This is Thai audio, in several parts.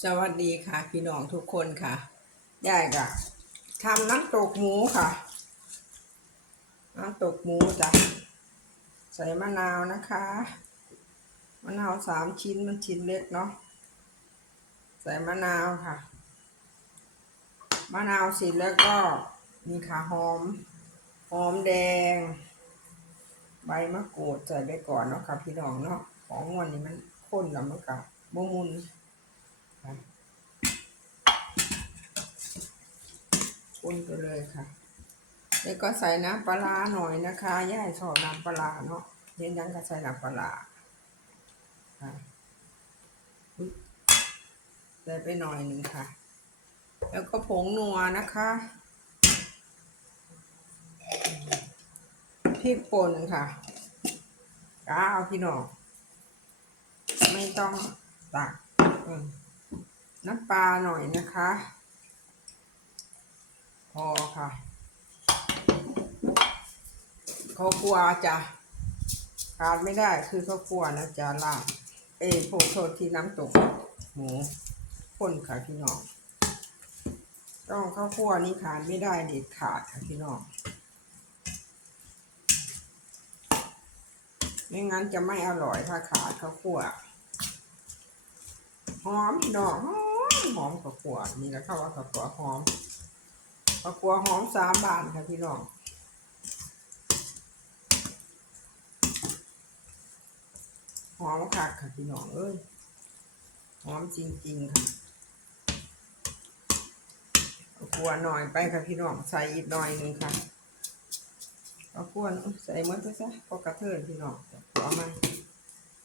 สวัสดีค่ะ พี่น้องทุกคนค่ะยายก็ทำน้ำตกหมูค่ะ น้ำตกหมูจ้ะใส่มะนาวนะคะ มะนาวสามชิ้นมันชิ้นเล็กเนาะใส่มะนาวค่ะ มะนาวเสร็จแล้วก็มีขาหอม หอมแดง ใบมะกรูดใส่ไปก่อนเนาะค่ะพี่น้องเนาะของวันนี้มันข้นแล้วมันกับบมุน ค่ะข้นไปเลยค่ะ แล้วก็ใส่น้ำปลาหน่อยนะคะย่ายชอบน้ำปลาเนาะเย็นยังก็ใส่น้ำปลาค่ะใส่ไปหน่อยหนึ่งค่ะ แล้วก็ผงนัวนะคะพริกป่นค่ะก้าวพี่น้องไม่ต้องตักอืม น้ำปลาหน่อยนะคะ พอค่ะข้าวคั่วจะขาดไม่ได้คือข้าวคั่วนะจ๊ะล่าเอยพวกโทษที่น้ำตก หมูข้นค่ะพี่น้องต้องข้าวคั่วนี้ขาดไม่ได้เด็ดขาดค่ะพี่น้องไม่งั้นจะไม่อร่อยถ้าขาดข้าวคั่วหอมพี่น้อง หอมหอมข้าวคั่วนี่แหละเข้าว่าข้าวคั่วหอมข้าวคั่วหอมสามบาทค่ะพี่น้องหอมคักค่ะพี่น้องเอ้ยหอมจริงๆค่ะขวดหน่อยไปค่ะพี่น้องใส่อีกหน่อยหนึงค่ะข้าวดใส่หมดไปซะพอกระเทินพี่น้องหอมมัน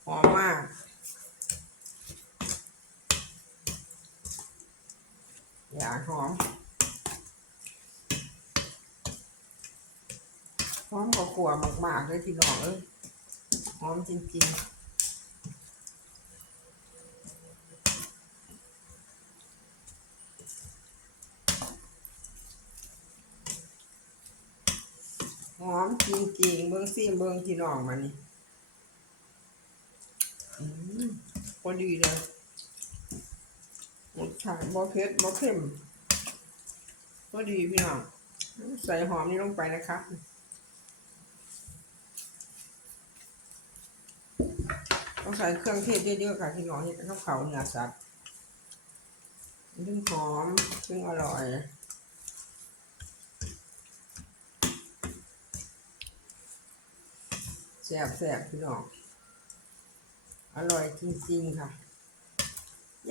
หอมมาก อยาหอม หอมกว่าขัวมากๆเลยพี่น้องเอ้ยหอมจริงๆหอมจริงๆเบิ้องซิมเบิ้องพี่น้องมานี่อืมพอดีเลย รสชาติบ่เผ็ดบ่เค็มพอดีพี่น้องใส่หอมนี่ลงไปนะครับต้องใส่เครื่องเทศเยอะๆค่ะพี่น้องเห็ดข้าวเขาเนื้อสัตว์ซึ่งหอมซึ่งอร่อยแซ่บแซ่บพี่น้องอร่อยจริงๆค่ะ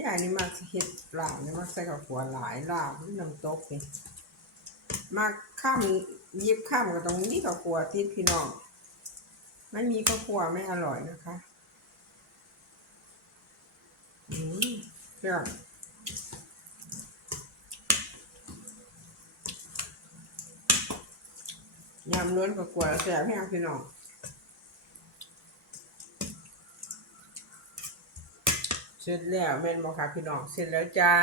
ยายนี่มากเห็ดลาบนี่มากใส่กับหัวหลายลาบน้ำตกนี่มาข้ามยิบข้ามกับตรงนี้กับขัวทิศพี่น้องไม่มีข้าวขัวไม่อร่อยนะคะอืมแซ่บยำล้วนกับขัวแซ่บให้พี่น้อง เสร็จแล้วแม่นบอกค่ะพี่น้องเสร็จแล้วจ้า